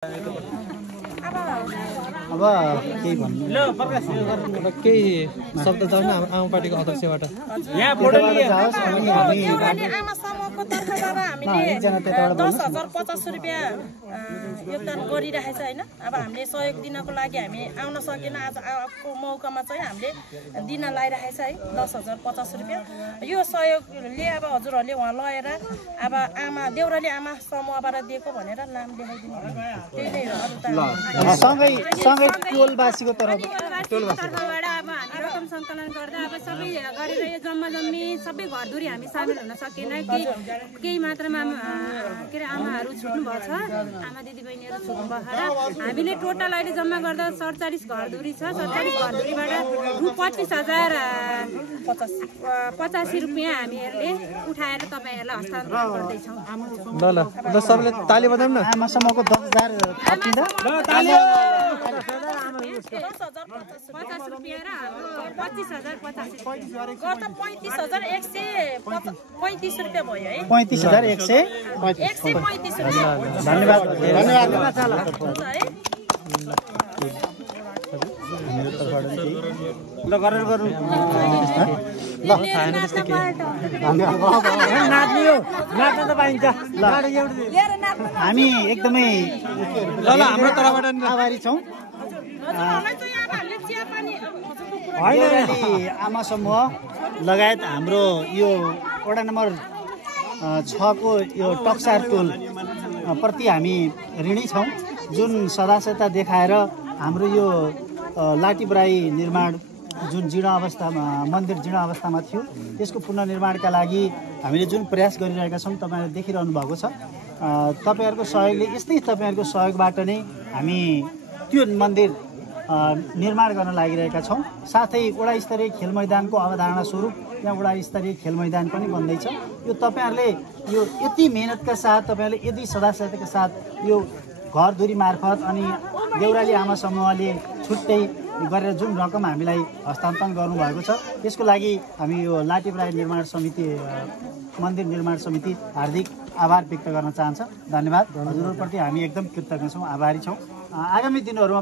अब केही भन्नु अब केही शब्द छ न आम पार्टीको अध्यक्षबाट यहाँ आमा समूहको तर्फबाट हामीले 10,050 रुपैयाँ योगदान गरिरहेछ हैन। अब हामीले सहयोग दिनको लागि हामी आउन सकेन। आजको मौकामा चाहिँ हामीले दिन लागिरहेछ है 10,050 रुपैयाँ। यो सहयोगले अब हजुरहरूले उहाँ लगेर अब आमा देउराली आमा समूहबाट दिएको भनेर नाम लेखाइदिनु हो। त्यही नै हो। सँगै टोलवासीको तर्फबाट अब हामी रकम सङ्कलन गर्दा अब सबै गरेर यो जम्मा जम्मी सबै घरधुरी हामी सामेल हुन सकेन। केही मात्रामा के अरे आमाहरू छुट्नु भएको छ, आमा दिदीबहिनीहरू छुट्नु भएको र हामीले टोटल अहिले जम्मा गर्दा 47 घरधुरी छ। 47 घरधुरीबाट रु 25,085 रुपियाँ हामीहरूले उठाएर तपाईँहरूलाई हस्तान्तरण गर्दैछौँ। ल सबैले ताली बजाउँ न। आमा समूहको 10,000 थपिँदा 50 रुपियाँ र हाम्रो 25,085 गर्दा 35,135 रुपियाँ भयो है। 35,135 रुपियाँ। धन्यवाद। ल गरेर गरौँ नाच्न त पाइन्छ। ल हामी एकदमै हाम्रो तर्फबाट आभारी छौँ। आमा समूह लगायत हाम्रो यो वडा नम्बर 6 को यो टक्सार टोल प्रति हामी ऋणी छौँ। जुन सदाशयता देखाएर हाम्रो यो लाटीबराई निर्माण जुन जीर्ण अवस्थामा मन्दिर जीर्ण अवस्थामा थियो त्यसको पुनर्निर्माणका लागि हामीले जुन प्रयास गरिरहेका छौँ तपाईँहरूले देखिरहनु भएको छ। तपाईँहरूको सहयोगले यस्तै तपाईँहरूको सहयोगबाट नै हामी त्यो मन्दिर निर्माण गर्न लागिरहेका छौँ। साथै वडा स्तरीय खेल मैदानको अवधारणा स्वरूप यहाँ वडा स्तरीय खेल मैदान पनि बन्दैछ। यो तपाईँहरूले यो यति मेहनतका साथ तपाईँहरूले यदि सदाशयताका साथ यो घरधुरी मार्फत अनि देउराली आमा समूहले छुट्टै गरेर जुन रकम हामीलाई हस्तान्तरण गर्नुभएको छ त्यसको लागि हामी यो लाटीबराई निर्माण समिति मन्दिर निर्माण समिति हार्दिक आभार व्यक्त गर्न चाहन्छ। धन्यवाद। हजुरहरूप्रति हामी एकदम कृतज्ञ छौँ, आभारी छौँ। आगामी दिनहरूमा